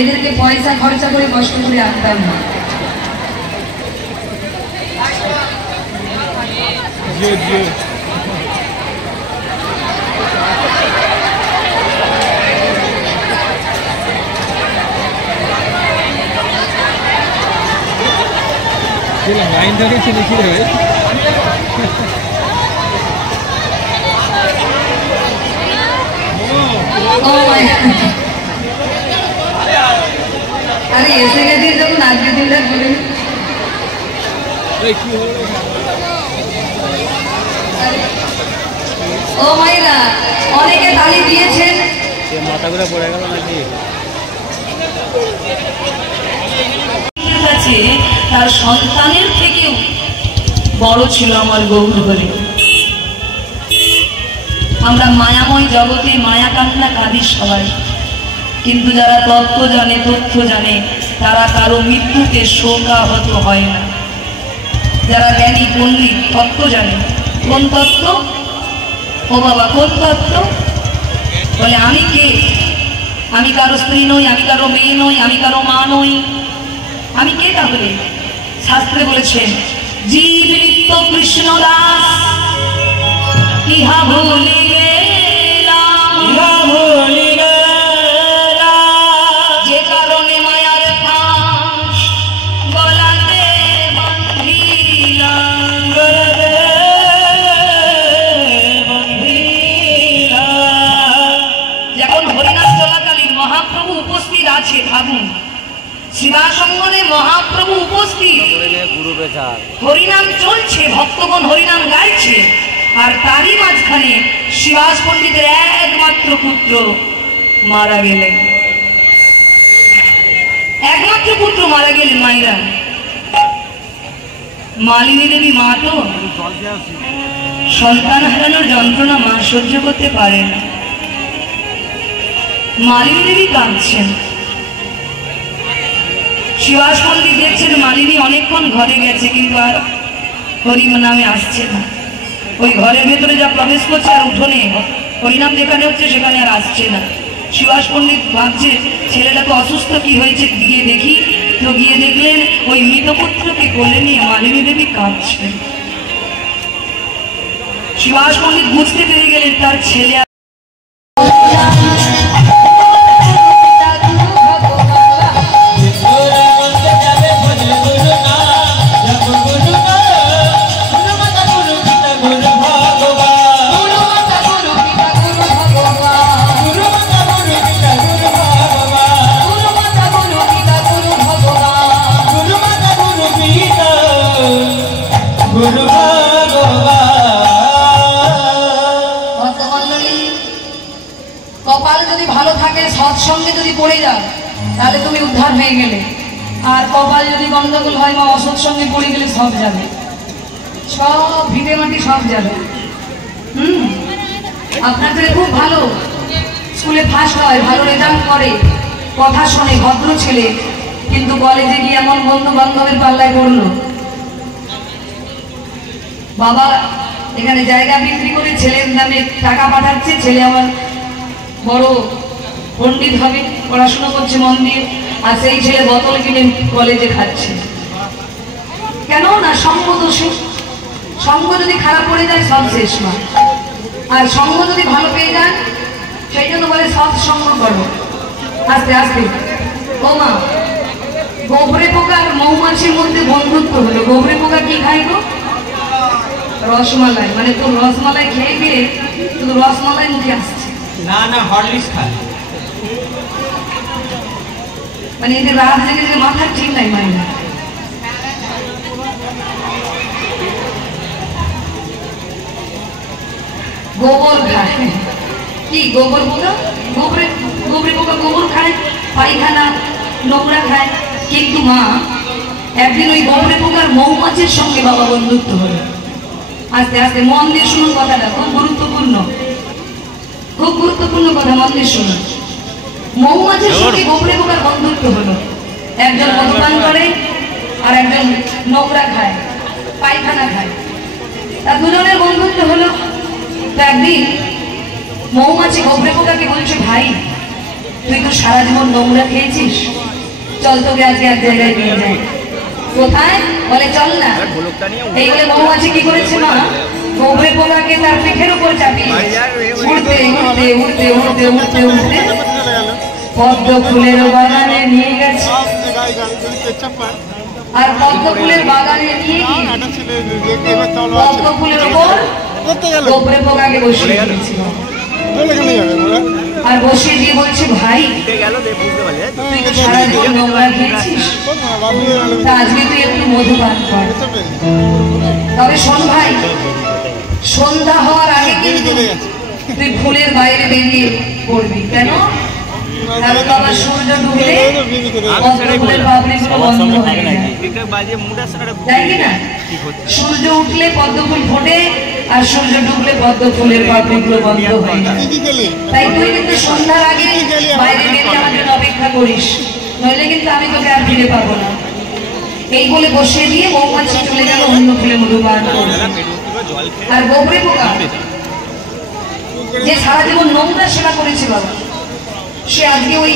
এদেরকে পয়সা খরচা করে কষ্ট করে আনতাম না। লাইন ধরেছে দেখি রে আরে এসে গেছি যখন আজকে দিনটা বলে ও মাইরা অনেকে তালি দিয়েছেন, মাথা ঘুরে পড়ে গেল নাকি? তার সন্তানের থেকেও বড় ছিল আমার গৌর বলে। আমরা মায়াময় জগতে মায়া কান্না কাঁদি সবাই, কিন্তু যারা তত্ত্ব জানে তথ্য জানে তারা কারো মৃত্যুতে শোকাহত হয় না। যারা জ্ঞানী পণ্ডিত তত্ত্ব জানে, কোন তত্ত্ব? ও বাবা কোন তত্ত্ব? বলে আমি কে? আমি কারো স্ত্রী নই, আমি কারো মেয়ে নই, আমি কারো মা নই, আমি কে তাহলে? শাস্ত্রে বলেছেন জীব নিত্য কৃষ্ণ দাস ইহা ভুলি গেলাম, ইহা ভুলি গেলাম, যে কারণে মায়ার ফাঁস গলাতে বাঁধিলাম, গলাতে বাঁধিলাম। যখন হরিনাম চলাকালীন মহাপ্রভু উপস্থিত আছে, ভাবুন শিবাসঙ্গনে মহাপ্রভু উপস্থিত, হরিনাম চলছে, ভক্তগণ হরিনাম গাইছে, আর তারই মাঝখানে শিবাস পণ্ডিতের একমাত্র পুত্র মারা গেলেন। একমাত্র পুত্র মারা গেলেন। মায়েরা, মালিনী দেবী মা তো সন্তান হারানোর যন্ত্রণা মা সহ্য করতে পারে না। মালিনী দেবী কাঁদছেন। শিবাস পণ্ডিত দেখছেন মালিনী অনেকক্ষণ ঘরে গেছে, কিন্তু আর হরিম নামে আসছে না। ওই ঘরের ভেতরে যা প্রবেশ করছে আর উঠোনে হরিনাম যেখানে হচ্ছে সেখানে আর আসছে না। শিবাস পণ্ডিত ভাবছে ছেলেটা তো অসুস্থ, কি হয়েছে গিয়ে দেখি। তো গিয়ে দেখলেন ওই মৃতপুত্রকে কোলে নিয়ে মালিনী দেবী কাঁদছেন। শিবাস পণ্ডিত বুঝতে পেরে গেলেন তার ছেলে কপাল যদি ভালো থাকে, সৎসঙ্গে যদি পড়ে যাও তাহলে তুমি উদ্ধার হয়ে গেলে। আর কপাল যদি গন্ডগোল হয় বা অসৎসঙ্গে পড়ে গেলে সব যাবে, সব ভিটে মাটি সব যাবে। আপনার ছেলে খুব ভালো, স্কুলে ফার্স্ট হয়, ভালো রেজাল্ট করে, কথা শোনে, ভদ্র ছেলে, কিন্তু কলেজে গিয়ে এমন বন্ধু বান্ধবের পাল্লায় পড়লো। বাবা এখানে জায়গা বিক্রি করে ছেলের নামে টাকা পাঠাচ্ছে, ছেলে আমার বড় পণ্ডিত হবে, পড়াশোনা করছে মন দিয়ে, আর সেই ছেলে বোতল কিনে কলেজে খাচ্ছে। কেন না? সঙ্গ দোষে। সঙ্গ যদি খারাপ পড়ে যায় সব শেষ মা, আর সঙ্গ যদি ভালো পেয়ে যান সেই জন্য বলে সৎ সঙ্গ করো। আস্তে আস্তে ও মা, গোবরে পোকা আর মৌমাছির মধ্যে বন্ধুত্ব হলো। গোবরে পোকা কি খাই গো? রসমালাই। মানে তোর রসমালাই খেয়ে খেয়ে শুধু রসমালাই মুখে আসছে। না না, হরলিক্স খায়। মানে এদের রাত জেগে যে মাথার ঠিক নাই। মানে গোবর খায়, কি গোবর পোকা? গোবরে পোকা গোবর খায়, পায়খানা নোংরা খায়। কিন্তু মা একদিন ওই গোবরে পোকার মৌমাছির সঙ্গে বাবা বন্ধুত্ব হলো। আস্তে আস্তে মন দিয়ে শুনুন কথাটা, খুব গুরুত্বপূর্ণ, খুব গুরুত্বপূর্ণ কথা, মন দিয়ে শুনুন। মৌমাছির সঙ্গে গোবরে পোকার বন্ধুত্ব হলো। একজন মধুপান করে আর একজন নোংরা খায়, পায়খানা খায়, তা দুজনের বন্ধুত্ব হলো। তো একদিন মৌমাছি গোবরে পোকাকে বলছে, ভাই তুই তো সারা জীবন নোংরা খেয়েছিস, চল তোকে আজকে এক জায়গায় নিয়ে যাই। কোথায়? বলে চল না। এই বলে মৌমাছি কি করেছে মা, গোবরে পোকাকে তার পিঠের উপর চাপিয়ে উড়তে উড়তে উড়তে উড়তে উড়তে উড়তে পদ্ম ফুলের বাগানে নিয়ে গেছে। আর পদ্ম ফুলের বাগানে নিয়ে পদ্ম ফুলের উপর গোবরে পোকাকে বসিয়ে দিয়েছিল। আর বসিয়ে দিয়ে বলছে, ভাই তুই তো সারা জীবন নোংরা খেয়েছিস, তা আজকে তুই একটু মধু পান কর। তবে শোন ভাই, সন্ধ্যা হওয়ার আগে কিন্তু তুই ফুলের বাইরে বেরিয়ে পড়বি। কেন? কারণ বাবা সূর্য ডুবলে পদ্ম ফুলের পাপড়িগুলো বন্ধ হয়ে যায়, তাই কি না? সূর্য উঠলে পদ্ম ফুল ফোটে, আর সূর্য ডুবলে পদ্ম ফুলের পাপড়িগুলো বন্ধ হয়ে যায়। তাই তুই কিন্তু সন্ধ্যার আগে বাইরে বেরিয়ে আমাদের অপেক্ষা করিস, নইলে কিন্তু আমি তোকে আর ফিরে পাবো না। এই বলে বসিয়ে দিয়ে মৌমাছি চলে গেল অন্য ফুলে মধু পান করতে। আর গোবরে পোকা যে সারা জীবন নোংরা সেবা করেছে বাবা, সে আজকে ওই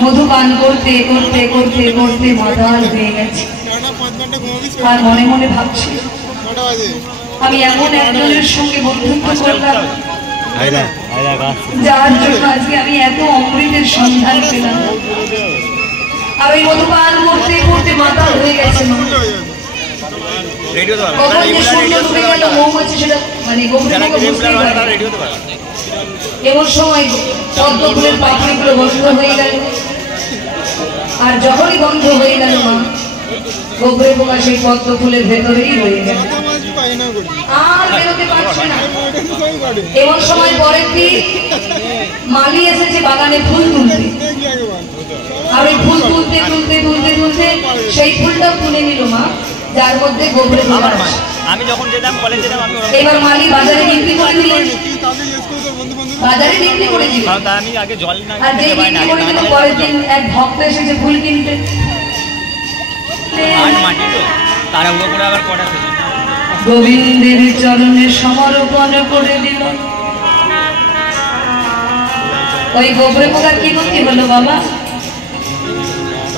মধু পান করতে করতে করতে করতে মাতাল হয়ে গেছে। আর মনে মনে ভাবছি, আমি এমন একজনের সঙ্গে বন্ধুত্ব করলাম যার জন্য আজকে আমি এত অমৃতের সন্ধান পেলাম। আর ওই মধু পান করতে করতে মাতাল হয়ে গেছে। এমন সময় পদ্ম ফুলের পাপড়িগুলো বন্ধ হয়ে গেল। আর যখনই বন্ধ হয়ে গেল মা, গোবরে পোকা সেই পদ্ম ফুলের ভেতরেই রয়ে গেল, আর বেরোতে পারছে না। এমন সময় পরের দিন মালি এসেছে বাগানে ফুল তুলতে। আর ওই ফুল তুলতে তুলতে তুলতে তুলতে সেই ফুলটাও তুলে নিল মা, যার মধ্যে গোবরে পোকা। আমি যখন যেতাম কলেজে যেতাম আমি এবার মালি বাজারে বিক্রি করে দিলেন, বাজারে বিক্রি করে দিলেন। আমি আগে জল না আর যে বিক্রি করে দিল, পরের দিন এক ভক্ত এসেছে ফুল কিনতে। মাটি তো তারা উড়ো করে আবার কটা থেকে গোবিন্দের চরণে সমর্পণ করে দিল। ওই গোবরে পোকার কি গতি হলো বাবা?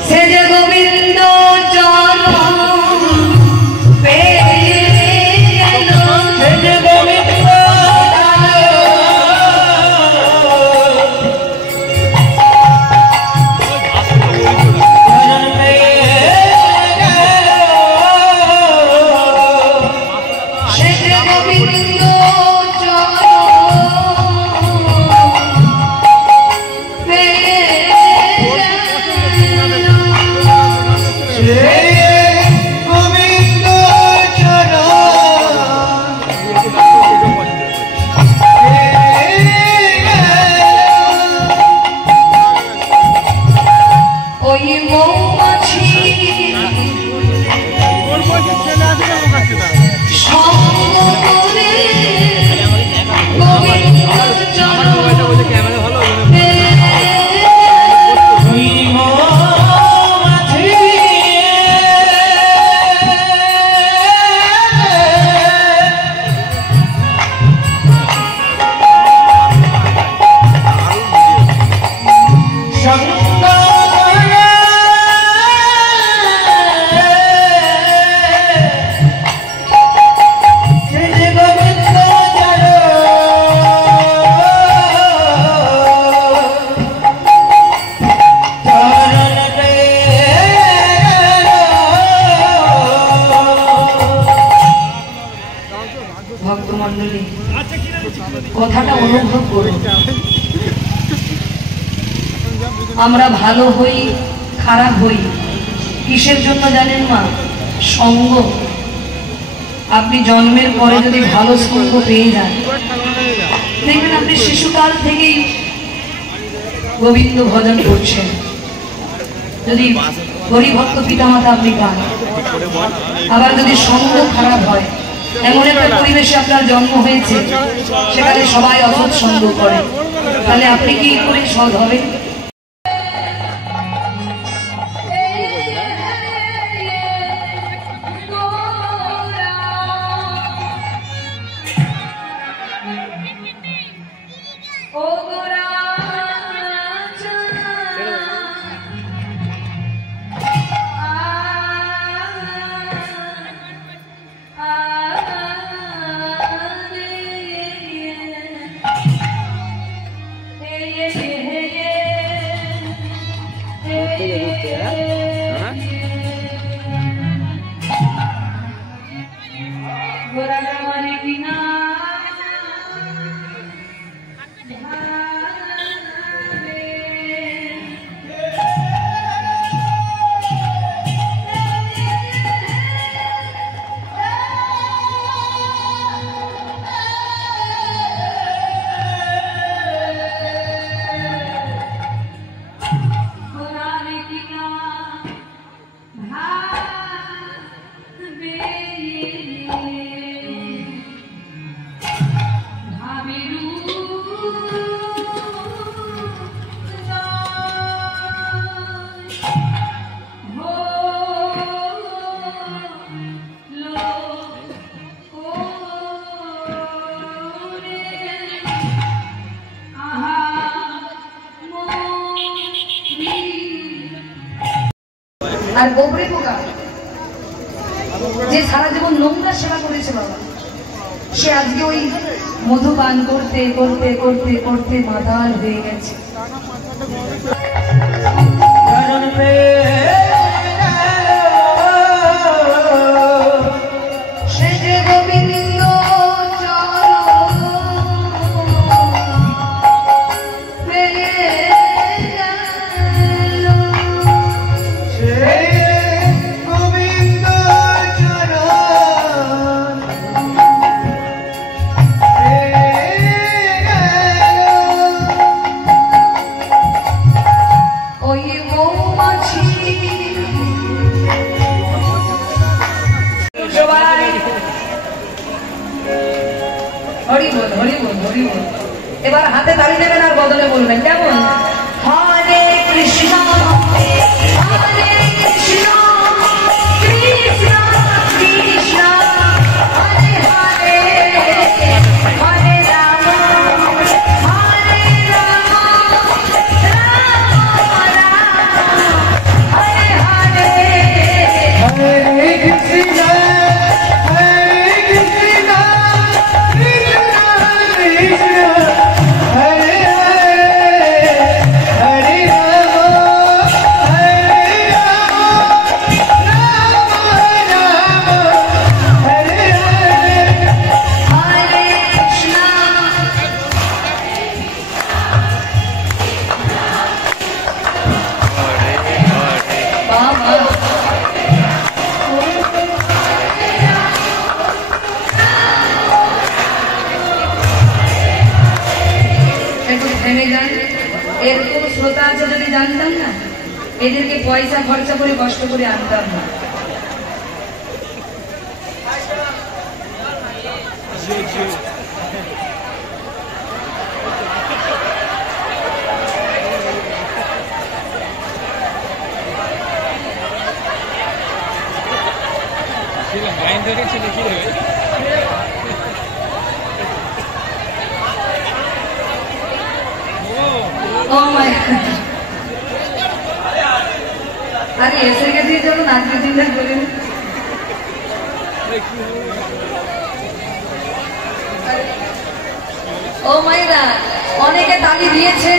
সে যে গোবিন্দ চরণ পেয়ে গেল, সে যে গোবিন্দ ভক্তমণ্ডলী, কথাটা অনুভব করুন। আমরা ভালো হই খারাপ হই কিসের জন্য জানেন মা? সঙ্গ। আপনি জন্মের পরে যদি ভালো সঙ্গ পেয়ে যান, দেখবেন আপনি শিশুকাল থেকেই গোবিন্দ ভজন করছেন। যদি হরিভক্ত পিতামাতা আপনি পান, আবার যদি সঙ্গ খারাপ হয়, এমন একটা পরিবেশে আপনার জন্ম হয়েছে সেখানে সবাই অসৎ সঙ্গ করে, তাহলে আপনি কি করে সৎ হবেন? ও গোরা ঘোরা আমার কিনা আর গোবরে পোকা যে সারা জীবন নোংরা সেবা করেছে বাবা, সে আজকে ওই মধু পান করতে করতে করতে করতে মাতাল হয়ে গেছে। এবার হাতে তালি দেবেন আর বদলে বলবেন কেমন? হরে কৃষ্ণ হরে কৃষ্ণ কৃষ্ণ কৃষ্ণ হরে হরে হরে রাম হরে রাম রাম রাম হরে হরে হরে কৃষ্ণ এরকম শ্রোতা আছে যদি জানতাম না, এদেরকে পয়সা খরচা করে কষ্ট করে আনতাম না। আরে এসে গেছি যখন নাচতে চিন্তা করেন। ও মাইরা অনেকে তালি দিয়েছে,